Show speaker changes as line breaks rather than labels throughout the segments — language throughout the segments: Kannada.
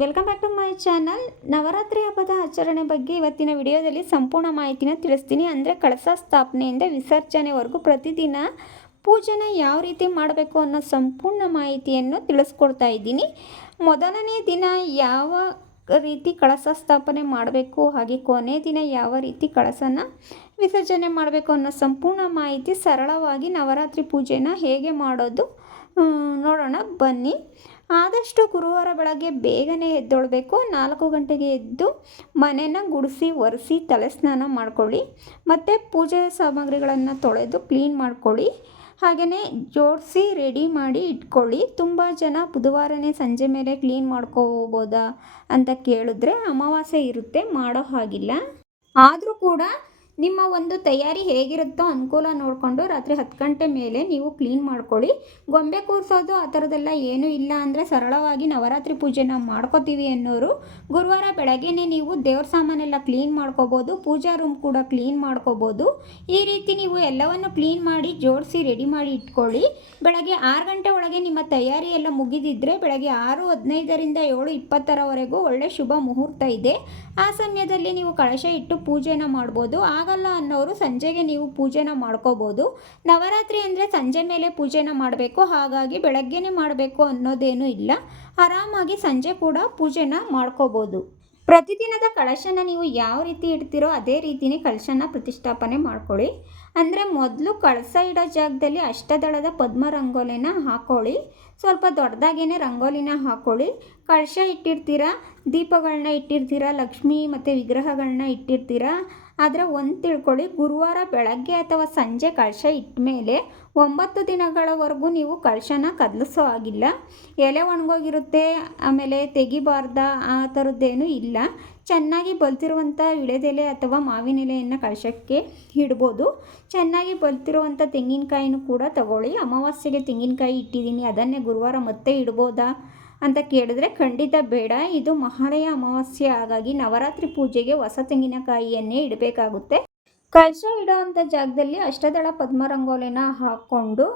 Welcome back to my channel. Navaratri ಹಬ್ಬದ ಆಚರಣೆ ಬಗ್ಗೆ ಇವತ್ತಿನ ವಿಡಿಯೋದಲ್ಲಿ ಸಂಪೂರ್ಣ ಮಾಹಿತಿನ ತಿಳಿಸ್ತೀನಿ. ಅಂದರೆ ಕಳಸ ಸ್ಥಾಪನೆಯಿಂದ ವಿಸರ್ಜನೆವರೆಗೂ ಪ್ರತಿದಿನ ಪೂಜೆನ ಯಾವ ರೀತಿ ಮಾಡಬೇಕು ಅನ್ನೋ ಸಂಪೂರ್ಣ ಮಾಹಿತಿಯನ್ನು ತಿಳಿಸ್ಕೊಡ್ತಾ ಇದ್ದೀನಿ. ಮೊದಲನೇ ದಿನ ಯಾವ ರೀತಿ ಕಳಸ ಸ್ಥಾಪನೆ ಮಾಡಬೇಕು, ಹಾಗೆ ಕೊನೆ ದಿನ ಯಾವ ರೀತಿ ಕಳಸನ ವಿಸರ್ಜನೆ ಮಾಡಬೇಕು ಅನ್ನೋ ಸಂಪೂರ್ಣ ಮಾಹಿತಿ ಸರಳವಾಗಿ ನವರಾತ್ರಿ ಪೂಜೆನ ಹೇಗೆ ಮಾಡೋದು ನೋಡೋಣ. ಬನ್ನಿ. ಆದಷ್ಟು ಗುರುವಾರ ಬೆಳಗ್ಗೆ ಬೇಗನೆ ಎದ್ದೊಳ್ಬೇಕು. ನಾಲ್ಕು ಗಂಟೆಗೆ ಎದ್ದು ಮನೆನ ಗುಡಿಸಿ, ಒರೆಸಿ ತಲೆ ಸ್ನಾನ ಮಾಡ್ಕೊಳ್ಳಿ. ಮತ್ತು ಪೂಜೆ ಸಾಮಗ್ರಿಗಳನ್ನು ತೊಳೆದು ಕ್ಲೀನ್ ಮಾಡ್ಕೊಳ್ಳಿ. ಹಾಗೆಯೇ ಜೋಡಿಸಿ ರೆಡಿ ಮಾಡಿ ಇಟ್ಕೊಳ್ಳಿ. ತುಂಬ ಜನ ಬುಧವಾರನೇ ಸಂಜೆ ಮೇಲೆ ಕ್ಲೀನ್ ಮಾಡ್ಕೋಬೋದಾ ಅಂತ ಕೇಳಿದ್ರೆ ಅಮಾವಾಸ್ಯೆ ಇರುತ್ತೆ, ಮಾಡೋ ಹಾಗಿಲ್ಲ. ಆದರೂ ಕೂಡ ನಿಮ್ಮ ಒಂದು ತಯಾರಿ ಹೇಗಿರುತ್ತೋ ಅನುಕೂಲ ನೋಡಿಕೊಂಡು ರಾತ್ರಿ ಹತ್ತು ಗಂಟೆ ಮೇಲೆ ನೀವು ಕ್ಲೀನ್ ಮಾಡ್ಕೊಳ್ಳಿ. ಗೊಂಬೆ ಕೂರಿಸೋದು ಆ ಥರದ್ದೆಲ್ಲ ಏನೂ ಇಲ್ಲ ಅಂದರೆ ಸರಳವಾಗಿ ನವರಾತ್ರಿ ಪೂಜೆನ ಮಾಡ್ಕೋತೀವಿ ಅನ್ನೋರು. ಗುರುವಾರ ಬೆಳಗ್ಗೆನೇ ನೀವು ದೇವ್ರ ಸಾಮಾನೆಲ್ಲ ಕ್ಲೀನ್ ಮಾಡ್ಕೋಬೋದು, ಪೂಜಾ ರೂಮ್ ಕೂಡ ಕ್ಲೀನ್ ಮಾಡ್ಕೋಬೋದು. ಈ ರೀತಿ ನೀವು ಎಲ್ಲವನ್ನು ಕ್ಲೀನ್ ಮಾಡಿ ಜೋಡಿಸಿ ರೆಡಿ ಮಾಡಿ ಇಟ್ಕೊಳ್ಳಿ. ಬೆಳಗ್ಗೆ ಆರು ಗಂಟೆ ಒಳಗೆ ನಿಮ್ಮ ತಯಾರಿ ಎಲ್ಲ ಮುಗಿದಿದ್ದರೆ ಬೆಳಗ್ಗೆ ಆರು, ಹದಿನೈದರಿಂದ ಏಳು, ಇಪ್ಪತ್ತರವರೆಗೂ ಒಳ್ಳೆ ಶುಭ ಮುಹೂರ್ತ ಇದೆ. ಆ ಸಮಯದಲ್ಲಿ ನೀವು ಕಳಶ ಇಟ್ಟು ಪೂಜೆನ ಮಾಡ್ಬೋದು. ಆಗಲ್ಲ ಅನ್ನೋರು ಸಂಜೆಗೆ ನೀವು ಪೂಜೆನ ಮಾಡ್ಕೋಬೋದು. ನವರಾತ್ರಿ ಅಂದರೆ ಸಂಜೆ ಮೇಲೆ ಪೂಜೆನ ಮಾಡಬೇಕು, ಹಾಗಾಗಿ ಬೆಳಗ್ಗೆನೇ ಮಾಡಬೇಕು ಅನ್ನೋದೇನೂ ಇಲ್ಲ. ಆರಾಮಾಗಿ ಸಂಜೆ ಕೂಡ ಪೂಜೆನ ಮಾಡ್ಕೋಬೋದು. ಪ್ರತಿದಿನದ ಕಳಶನ ನೀವು ಯಾವ ರೀತಿ ಇಡ್ತೀರೋ ಅದೇ ರೀತಿಯೇ ಕಳಶನ ಪ್ರತಿಷ್ಠಾಪನೆ ಮಾಡ್ಕೊಳ್ಳಿ. ಅಂದರೆ ಮೊದಲು ಕಳಸ ಇಡೋ ಜಾಗದಲ್ಲಿ ಅಷ್ಟದಳದ ಪದ್ಮ ರಂಗೋಲಿನ ಹಾಕೊಳ್ಳಿ. ಸ್ವಲ್ಪ ದೊಡ್ಡದಾಗೇ ರಂಗೋಲಿನ ಹಾಕೊಳ್ಳಿ. ಕಳಶ ಇಟ್ಟಿರ್ತೀರ ದೀಪಗಳನ್ನ ಇಟ್ಟಿರ್ತೀರಾ, ಲಕ್ಷ್ಮಿ ಮತ್ತು ವಿಗ್ರಹಗಳನ್ನ ಇಟ್ಟಿರ್ತೀರ ಆದರೆ ಒಂದು ತಿಳ್ಕೊಳ್ಳಿ, ಗುರುವಾರ ಬೆಳಗ್ಗೆ ಅಥವಾ ಸಂಜೆ ಕಳಶ ಇಟ್ಟ ಮೇಲೆ ಒಂಬತ್ತು ದಿನಗಳವರೆಗೂ ನೀವು ಕಳಶನ ಕದಲಿಸೋ ಆಗಿಲ್ಲ ಎಲೆ ಒಣಗೋಗಿರುತ್ತೆ, ಆಮೇಲೆ ತೆಗಿಬಾರ್ದ, ಆ ಥರದ್ದೇನೂ ಇಲ್ಲ. ಚೆನ್ನಾಗಿ ಬಲ್ತಿರುವಂಥ ಇಳೆದೆಲೆ ಅಥವಾ ಮಾವಿನ ಎಲೆಯನ್ನು ಕಳಶಕ್ಕೆ ಇಡ್ಬೋದು. ಚೆನ್ನಾಗಿ ಬಲ್ತಿರುವಂಥ ತೆಂಗಿನಕಾಯಿನೂ ಕೂಡ ತಗೊಳ್ಳಿ. ಅಮಾವಾಸ್ಯೆಗೆ ತೆಂಗಿನಕಾಯಿ ಇಟ್ಟಿದ್ದೀನಿ, ಅದನ್ನೇ ಗುರುವಾರ ಮತ್ತೆ ಇಡ್ಬೋದಾ? ಅಂತ ಕೇಳಿದ್ರೆ, ಖಂಡಿತ ಬೇಡ. ಇದು ಮಹಾಲಯ ಅಮಾವಾಸ್ಯೆ. ಹಾಗಾಗಿ ನವರಾತ್ರಿ ಪೂಜೆಗೆ ಹೊಸ ತೆಂಗಿನಕಾಯಿಯನ್ನೇ ಇಡಬೇಕಾಗುತ್ತೆ. ಕಳಶ ಇಡೋವಂಥ ಜಾಗದಲ್ಲಿ ಅಷ್ಟದಳ ಪದ್ಮರಂಗೋಲಿನ ಹಾಕ್ಕೊಂಡು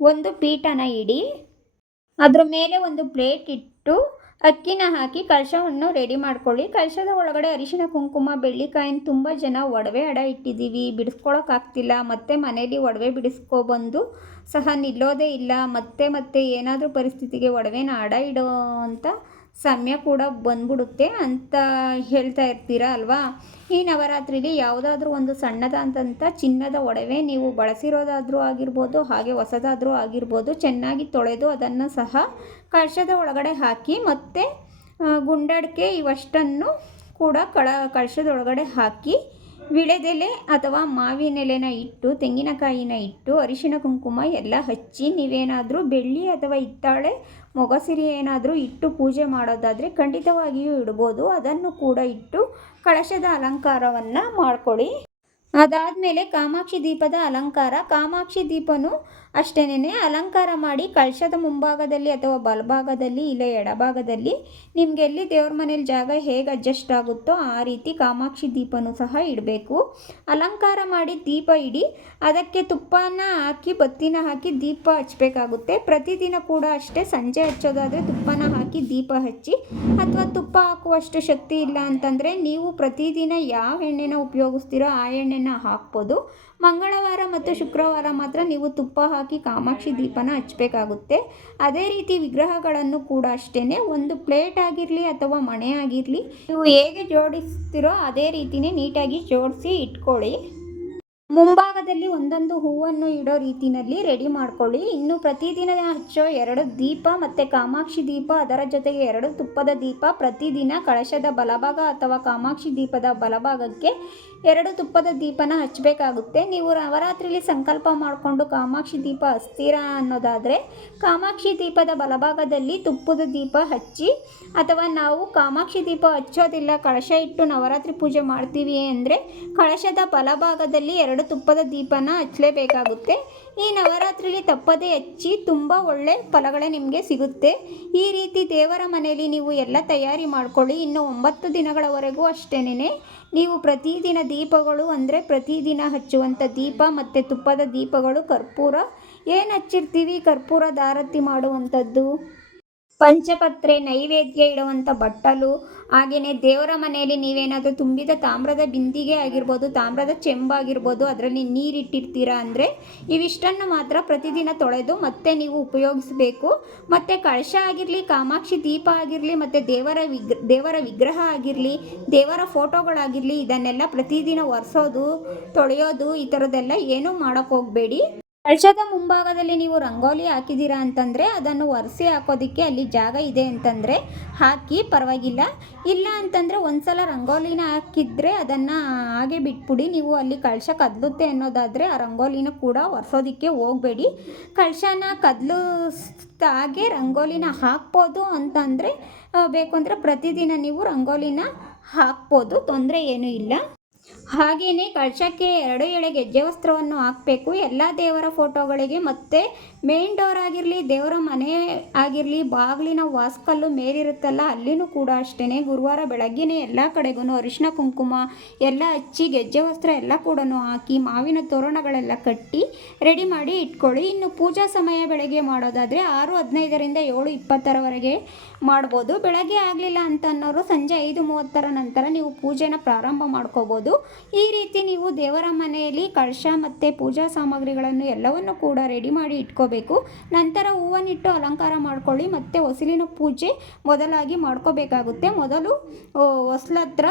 ಒಂದು ಪೀಠನ ಇಡಿ. ಅದರ ಮೇಲೆ ಒಂದು ಪ್ಲೇಟ್ ಇಟ್ಟು ಅಕ್ಕಿನ ಹಾಕಿ ಕಳಶವನ್ನು ರೆಡಿ ಮಾಡ್ಕೊಳ್ಳಿ. ಕಳಶದ ಒಳಗಡೆ ಅರಿಶಿನ, ಕುಂಕುಮ, ಬೆಳ್ಳಿಕಾಯಿನ ತುಂಬ ಜನ ಒಡವೆ ಅಡ ಇಟ್ಟಿದ್ದೀವಿ. ಬಿಡಿಸ್ಕೊಳಕ್ಕಾಗ್ತಿಲ್ಲ ಮತ್ತೆ ಮನೇಲಿ ಒಡವೆ ಬಿಡಿಸ್ಕೊಬಂದು ಸಹ ನಿಲ್ಲೋದೇ ಇಲ್ಲ. ಮತ್ತೆ ಮತ್ತೆ ಏನಾದರೂ ಪರಿಸ್ಥಿತಿಗೆ ಒಡವೆನ ಅಡ ಇಡೋ ಅಂತ ಸಮಯ ಕೂಡ ಬಂದ್ಬಿಡುತ್ತೆ ಅಂತ ಹೇಳ್ತಾ ಇರ್ತೀರಾ ಅಲ್ವಾ? ಈ ನವರಾತ್ರಿಲಿ ಯಾವುದಾದ್ರೂ ಒಂದು ಸಣ್ಣದಾದಂಥ ಚಿನ್ನದ ಒಡವೆ ನೀವು ಬಳಸಿರೋದಾದರೂ ಆಗಿರ್ಬೋದು, ಹಾಗೆ ಹೊಸದಾದರೂ ಆಗಿರ್ಬೋದು, ಚೆನ್ನಾಗಿ ತೊಳೆದು ಅದನ್ನು ಸಹ ಕಳಶದ ಒಳಗಡೆ ಹಾಕಿ ಮತ್ತು ಗುಂಡಡಿಕೆ ಇವಷ್ಟನ್ನು ಕೂಡ ಕಳ ಕಳಶದೊಳಗಡೆ ಹಾಕಿ ವಿಳೆದೆಲೆ ಅಥವಾ ಮಾವಿನ ಎಲೆನ ಇಟ್ಟು, ತೆಂಗಿನಕಾಯಿನ ಇಟ್ಟು, ಅರಿಶಿನ ಕುಂಕುಮ ಎಲ್ಲ ಹಚ್ಚಿ ನೀವೇನಾದರೂ ಬೆಳ್ಳಿ ಅಥವಾ ಹಿತ್ತಾಳೆ ಮೊಗಸಿರಿ ಏನಾದರೂ ಇಟ್ಟು ಪೂಜೆ ಮಾಡೋದಾದರೆ ಖಂಡಿತವಾಗಿಯೂ ಇಡ್ಬೋದು. ಅದನ್ನು ಕೂಡ ಇಟ್ಟು ಕಳಶದ ಅಲಂಕಾರವನ್ನು ಮಾಡ್ಕೊಳ್ಳಿ. ಅದಾದಮೇಲೆ ಕಾಮಾಕ್ಷಿ ದೀಪದ ಅಲಂಕಾರ. ಕಾಮಾಕ್ಷಿ ದೀಪನು ಅಷ್ಟೇನೆ ಅಲಂಕಾರ ಮಾಡಿ ಕಳಶದ ಮುಂಭಾಗದಲ್ಲಿ ಅಥವಾ ಬಲಭಾಗದಲ್ಲಿ ಇಲ್ಲ ಎಡಭಾಗದಲ್ಲಿ ನಿಮ್ಗೆ ಎಲ್ಲಿ ದೇವ್ರ ಮನೇಲಿ ಜಾಗ ಹೇಗೆ ಅಡ್ಜಸ್ಟ್ ಆಗುತ್ತೋ ಆ ರೀತಿ ಕಾಮಾಕ್ಷಿ ದೀಪನೂ ಸಹ ಇಡಬೇಕು. ಅಲಂಕಾರ ಮಾಡಿ ದೀಪ ಇಡಿ, ಅದಕ್ಕೆ ತುಪ್ಪನ ಹಾಕಿ, ಬತ್ತಿನ ಹಾಕಿ ದೀಪ ಹಚ್ಚಬೇಕಾಗುತ್ತೆ. ಪ್ರತಿದಿನ ಕೂಡ ಅಷ್ಟೇ, ಸಂಜೆ ಹಚ್ಚೋದಾದರೆ ತುಪ್ಪನ ಹಾಕಿ ದೀಪ ಹಚ್ಚಿ, ಅಥವಾ ತುಪ್ಪ ಹಾಕುವಷ್ಟು ಶಕ್ತಿ ಇಲ್ಲ ಅಂತಂದರೆ ನೀವು ಪ್ರತಿದಿನ ಯಾವ ಎಣ್ಣೆನ ಉಪಯೋಗಿಸ್ತೀರೋ ಆ ಎಣ್ಣೆನ ಹಾಕ್ಬೋದು. ಮಂಗಳವಾರ ಮತ್ತು ಶುಕ್ರವಾರ ಮಾತ್ರ ನೀವು ತುಪ್ಪ ಹಾಕಿ ಕಾಮಾಕ್ಷಿ ದೀಪನ ಹಚ್ಚಬೇಕಾಗುತ್ತೆ ಅದೇ ರೀತಿ ವಿಗ್ರಹಗಳನ್ನು ಕೂಡ ಅಷ್ಟೇ ಒಂದು ಪ್ಲೇಟ್ ಆಗಿರಲಿ ಅಥವಾ ಮಣೆ ಆಗಿರಲಿ, ನೀವು ಹೇಗೆ ಜೋಡಿಸ್ತಿರೋ ಅದೇ ರೀತಿಯೇ ನೀಟಾಗಿ ಜೋಡಿಸಿ ಇಟ್ಕೊಳ್ಳಿ. ಮುಂಭಾಗದಲ್ಲಿ ಒಂದೊಂದು ಹೂವನ್ನು ಇಡೋ ರೀತಿಯಲ್ಲಿ ರೆಡಿ ಮಾಡ್ಕೊಳ್ಳಿ. ಇನ್ನು ಪ್ರತಿದಿನ ಹಚ್ಚೋ ಎರಡು ದೀಪ ಮತ್ತು ಕಾಮಾಕ್ಷಿ ದೀಪ, ಅದರ ಜೊತೆಗೆ ಎರಡು ತುಪ್ಪದ ದೀಪ ಪ್ರತಿದಿನ ಕಳಶದ ಬಲಭಾಗ ಅಥವಾ ಕಾಮಾಕ್ಷಿ ದೀಪದ ಬಲಭಾಗಕ್ಕೆ ಎರಡು ತುಪ್ಪದ ದೀಪನ ಹಚ್ಚಬೇಕಾಗುತ್ತೆ. ನೀವು ನವರಾತ್ರಿಲಿ ಸಂಕಲ್ಪ ಮಾಡಿಕೊಂಡು ಕಾಮಾಕ್ಷಿ ದೀಪ ಹಚ್ತೀರಾ ಅನ್ನೋದಾದರೆ, ಕಾಮಾಕ್ಷಿ ದೀಪದ ಬಲಭಾಗದಲ್ಲಿ ತುಪ್ಪದ ದೀಪ ಹಚ್ಚಿ, ಅಥವಾ ನಾವು ಕಾಮಾಕ್ಷಿ ದೀಪ ಹಚ್ಚೋದಿಲ್ಲ, ಕಳಶ ಇಟ್ಟು ನವರಾತ್ರಿ ಪೂಜೆ ಮಾಡ್ತೀವಿ ಅಂದರೆ, ಕಳಶದ ಬಲಭಾಗದಲ್ಲಿ ಎರಡು ತುಪ್ಪದ ದೀಪನ ಹಚ್ಚಲೇಬೇಕಾಗುತ್ತೆ. ಈ ನವರಾತ್ರಿಲಿ ತಪ್ಪದೇ ಹಚ್ಚಿ ತುಂಬ ಒಳ್ಳೆ ಫಲಗಳೇ ನಿಮಗೆ ಸಿಗುತ್ತೆ. ಈ ರೀತಿ ದೇವರ ಮನೆಯಲ್ಲಿ ನೀವು ಎಲ್ಲ ತಯಾರಿ ಮಾಡ್ಕೊಳ್ಳಿ. ಇನ್ನು ಒಂಬತ್ತು ದಿನಗಳವರೆಗೂ ಅಷ್ಟೇನೆ ನೀವು ಪ್ರತಿದಿನ ದೀಪಗಳು ಅಂದರೆ ಪ್ರತಿದಿನ ಹಚ್ಚುವಂಥ ದೀಪ ಮತ್ತು ತುಪ್ಪದ ದೀಪಗಳು ಕರ್ಪೂರ. ಏನು ಹಚ್ಚಿರ್ತೀವಿ? ಕರ್ಪೂರ ದಾರತಿ ಮಾಡುವಂಥದ್ದು. ಪಂಚಪತ್ರೆ ನೈವೇದ್ಯ ಇಡುವಂಥ ಬಟ್ಟಲು ಹಾಗೆಯೇ ದೇವರ ಮನೆಯಲ್ಲಿ ನೀವೇನಾದರೂ ತುಂಬಿದ ತಾಮ್ರದ ಬಿಂದಿಗೆ ಆಗಿರ್ಬೋದು, ತಾಮ್ರದ ಚೆಂಬಾಗಿರ್ಬೋದು ಅದರಲ್ಲಿ ನೀರಿಟ್ಟಿರ್ತೀರಾ ಅಂದರೆ ಇವಿಷ್ಟನ್ನು ಮಾತ್ರ ಪ್ರತಿದಿನ ತೊಳೆದು ಮತ್ತೆ ನೀವು ಉಪಯೋಗಿಸಬೇಕು. ಮತ್ತು ಕಳಶ ಆಗಿರಲಿ, ಕಾಮಾಕ್ಷಿ ದೀಪ ಆಗಿರಲಿ, ಮತ್ತು ದೇವರ ವಿಗ್ರ ದೇವರ ವಿಗ್ರಹ ಆಗಿರಲಿ, ದೇವರ ಫೋಟೋಗಳಾಗಿರಲಿ, ಇದನ್ನೆಲ್ಲ ಪ್ರತಿದಿನ ಒರೆಸೋದು, ತೊಳೆಯೋದು ಈ ಥರದ್ದೆಲ್ಲ ಏನೂ ಮಾಡೋಕ್ಕೆ ಹೋಗಬೇಡಿ. ಕಳಶದ ಮುಂಭಾಗದಲ್ಲಿ ನೀವು ರಂಗೋಲಿ ಹಾಕಿದ್ದೀರಾ ಅಂತಂದರೆ ಅದನ್ನು ಒರೆಸಿ ಹಾಕೋದಕ್ಕೆ ಅಲ್ಲಿ ಜಾಗ ಇದೆ ಅಂತಂದರೆ ಹಾಕಿ ಪರವಾಗಿಲ್ಲ. ಇಲ್ಲ ಅಂತಂದರೆ ಒಂದ್ಸಲ ರಂಗೋಲಿನ ಹಾಕಿದರೆ ಅದನ್ನು ಹಾಗೆ ಬಿಟ್ಬಿಡಿ. ನೀವು ಅಲ್ಲಿ ಕಳಶ ಕದಲುತ್ತೆ ಅನ್ನೋದಾದರೆ ಆ ರಂಗೋಲಿನ ಕೂಡ ಒರೆಸೋದಕ್ಕೆ ಹೋಗಬೇಡಿ. ಕಳಶನ ಹಾಗೆ ರಂಗೋಲಿನ ಹಾಕ್ಬೋದು ಅಂತಂದರೆ ಬೇಕು ಅಂದರೆ ಪ್ರತಿದಿನ ನೀವು ರಂಗೋಲಿನ ಹಾಕ್ಬೋದು. ತೊಂದರೆ ಏನೂ ಇಲ್ಲ. ಹಾಗೆಯೇ ಕಳಶಕ್ಕೆ ಎರಡು ಎಳೆ ಗೆಜ್ಜೆ ವಸ್ತ್ರವನ್ನು ಹಾಕಬೇಕು. ಎಲ್ಲ ದೇವರ ಫೋಟೋಗಳಿಗೆ ಮತ್ತು ಮೇನ್ ಡೋರ್ ಆಗಿರಲಿ, ದೇವರ ಮನೆ ಆಗಿರಲಿ, ಬಾಗಿಲಿನ ವಾಸ್ಕಲ್ಲು ಮೇಲಿರುತ್ತಲ್ಲ, ಅಲ್ಲಿನೂ ಕೂಡ ಅಷ್ಟೇ ಗುರುವಾರ ಬೆಳಗ್ಗೆನೇ ಎಲ್ಲ ಕಡೆಗೂ ಅರಿಶಿನ ಕುಂಕುಮ, ಎಲ್ಲ ಹಚ್ಚಿ ಗೆಜ್ಜೆ ವಸ್ತ್ರ ಎಲ್ಲ ಕೂಡ ಹಾಕಿ ಮಾವಿನ ತೋರಣಗಳೆಲ್ಲ ಕಟ್ಟಿ ರೆಡಿ ಮಾಡಿ ಇಟ್ಕೊಳ್ಳಿ. ಇನ್ನು ಪೂಜಾ ಸಮಯ ಬೆಳಗ್ಗೆ ಮಾಡೋದಾದರೆ ಆರು ಹದಿನೈದರಿಂದ ಏಳು ಇಪ್ಪತ್ತರವರೆಗೆ ಮಾಡ್ಬೋದು. ಬೆಳಗ್ಗೆ ಆಗಲಿಲ್ಲ ಅಂತ ಅನ್ನೋರು ಸಂಜೆ ಐದು ಮೂವತ್ತರ ನಂತರ ನೀವು ಪೂಜೆನ ಪ್ರಾರಂಭ ಮಾಡ್ಕೋಬೋದು. ಈ ರೀತಿ ನೀವು ದೇವರ ಮನೆಯಲ್ಲಿ ಕಳಶ ಮತ್ತು ಪೂಜಾ ಸಾಮಗ್ರಿಗಳನ್ನು ಎಲ್ಲವನ್ನು ಕೂಡ ರೆಡಿ ಮಾಡಿ ಇಟ್ಕೋಬೇಕು. ನಂತರ ಹೂವನ್ನಿಟ್ಟು ಅಲಂಕಾರ ಮಾಡ್ಕೊಳ್ಳಿ, ಮತ್ತು ಹೊಸಲಿನ ಪೂಜೆ ಮೊದಲಾಗಿ ಮಾಡ್ಕೋಬೇಕಾಗುತ್ತೆ. ಮೊದಲು ಹೊಸ್ಲತ್ರ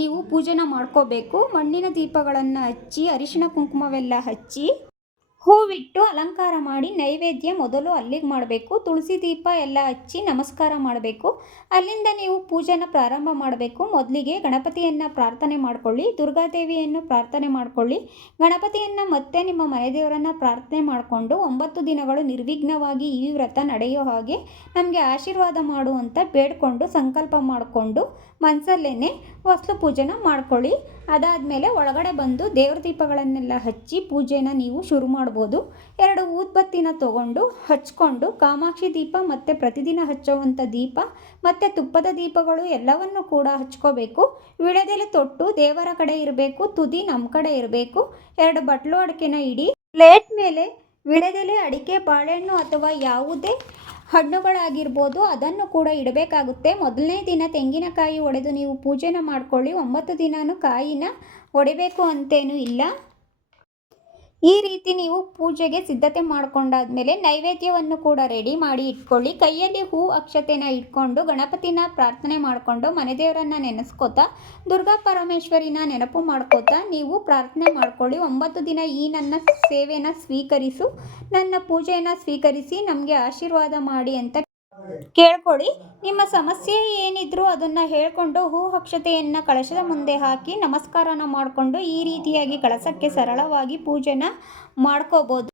ನೀವು ಪೂಜೆನ ಮಾಡ್ಕೋಬೇಕು. ಮಣ್ಣಿನ ದೀಪಗಳನ್ನು ಹಚ್ಚಿ ಅರಿಶಿಣ ಕುಂಕುಮವೆಲ್ಲ ಹಚ್ಚಿ. ಹೂವಿಟ್ಟು ಅಲಂಕಾರ ಮಾಡಿ ನೈವೇದ್ಯ ಮೊದಲು ಅಲ್ಲಿಗೆ ಮಾಡಬೇಕು. ತುಳಸಿ ದೀಪ ಎಲ್ಲ ಹಚ್ಚಿ ನಮಸ್ಕಾರ ಮಾಡಬೇಕು. ಅಲ್ಲಿಂದ ನೀವು ಪೂಜೆನ ಪ್ರಾರಂಭ ಮಾಡಬೇಕು. ಮೊದಲಿಗೆ ಗಣಪತಿಯನ್ನು ಪ್ರಾರ್ಥನೆ ಮಾಡಿಕೊಳ್ಳಿ ದುರ್ಗಾದೇವಿಯನ್ನು ಪ್ರಾರ್ಥನೆ ಮಾಡಿಕೊಳ್ಳಿ. ಗಣಪತಿಯನ್ನು ಮತ್ತೆ ನಿಮ್ಮ ಮನೆ ದೇವರನ್ನು ಪ್ರಾರ್ಥನೆ ಮಾಡಿಕೊಂಡು ಒಂಬತ್ತು ದಿನಗಳು ನಿರ್ವಿಘ್ನವಾಗಿ ಈ ವ್ರತ ನಡೆಯೋ ಹಾಗೆ ನಮಗೆ ಆಶೀರ್ವಾದ ಮಾಡು ಅಂತ ಬೇಡ್ಕೊಂಡು ಸಂಕಲ್ಪ ಮಾಡಿಕೊಂಡು ಮನಸಲ್ಲೇ ಹೊಸ್ಲು ಪೂಜೆನ ಮಾಡ್ಕೊಳ್ಳಿ. ಅದಾದಮೇಲೆ ಒಳಗಡೆ ಬಂದು ದೇವ್ರ ದೀಪಗಳನ್ನೆಲ್ಲ ಹಚ್ಚಿ ಪೂಜೆನ ನೀವು ಶುರು ಮಾಡ್ಬೋದು. ಎರಡು ಊದ್ಬತ್ತಿನ ತಗೊಂಡು ಹಚ್ಕೊಂಡು ಕಾಮಾಕ್ಷಿ ದೀಪ ಮತ್ತು ಪ್ರತಿದಿನ ಹಚ್ಚುವಂಥ ದೀಪ ಮತ್ತು ತುಪ್ಪದ ದೀಪಗಳು ಎಲ್ಲವನ್ನು ಕೂಡ ಹಚ್ಕೋಬೇಕು. ವಿಳೆದೆಲೆ ತೊಟ್ಟು ದೇವರ ಕಡೆ ಇರಬೇಕು, ತುದಿ ನಮ್ಮ ಕಡೆ ಇರಬೇಕು. ಎರಡು ಬಟ್ಲು ಅಡಿಕೆನ ಇಡಿ, ಪ್ಲೇಟ್ ಮೇಲೆ ವಿಳೆದೆಲೆ ಅಡಿಕೆ, ಬಾಳೆಹಣ್ಣು ಅಥವಾ ಯಾವುದೇ ಹಣ್ಣುಗಳಾಗಿರ್ಬೋದು, ಅದನ್ನು ಕೂಡ ಇಡಬೇಕಾಗುತ್ತೆ. ಮೊದಲನೇ ದಿನ ತೆಂಗಿನಕಾಯಿ ಒಡೆದು ನೀವು ಪೂಜೆನ ಮಾಡ್ಕೊಳ್ಳಿ, ಒಂಬತ್ತು ದಿನವೂ ಕಾಯಿನ ಒಡಿಬೇಕು ಅಂತೇನೂ ಇಲ್ಲ. ಈ ರೀತಿ ನೀವು ಪೂಜೆಗೆ ಸಿದ್ಧತೆ ಮಾಡಿಕೊಂಡಾದ್ಮೇಲೆ ನೈವೇದ್ಯವನ್ನು ಕೂಡ ರೆಡಿ ಮಾಡಿ ಇಟ್ಕೊಳ್ಳಿ. ಕೈಯಲ್ಲಿ ಹೂ, ಅಕ್ಷತೆನ ಇಟ್ಕೊಂಡು, ಗಣಪತಿನ ಪ್ರಾರ್ಥನೆ ಮಾಡಿಕೊಂಡು ಮನೆದೇವರನ್ನು ನೆನೆಸ್ಕೋತಾ, ದುರ್ಗಾ ಪರಮೇಶ್ವರಿನ ನೆನಪು ಮಾಡ್ಕೋತಾ, ನೀವು ಪ್ರಾರ್ಥನೆ ಮಾಡ್ಕೊಳ್ಳಿ. ಒಂಬತ್ತು ದಿನ ಈ ನನ್ನ ಸೇವೆನ ಸ್ವೀಕರಿಸು. ನನ್ನ ಪೂಜೆಯನ್ನು ಸ್ವೀಕರಿಸಿ, ನಮಗೆ ಆಶೀರ್ವಾದ ಮಾಡಿ ಅಂತ ಕೇಳ್ಕೊಳ್ಳಿ ನಿಮ್ಮ ಸಮಸ್ಯೆ ಏನಿದ್ರೂ ಅದನ್ನ ಹೇಳ್ಕೊಂಡು ಹೂ ಅಕ್ಷತೆಯನ್ನ ಕಳಶದ ಮುಂದೆ ಹಾಕಿ ನಮಸ್ಕಾರನ ಮಾಡಿಕೊಂಡು ಈ ರೀತಿಯಾಗಿ ಕಳಸಕ್ಕೆ ಸರಳವಾಗಿ ಪೂಜೆನ ಮಾಡ್ಕೋಬೋದು.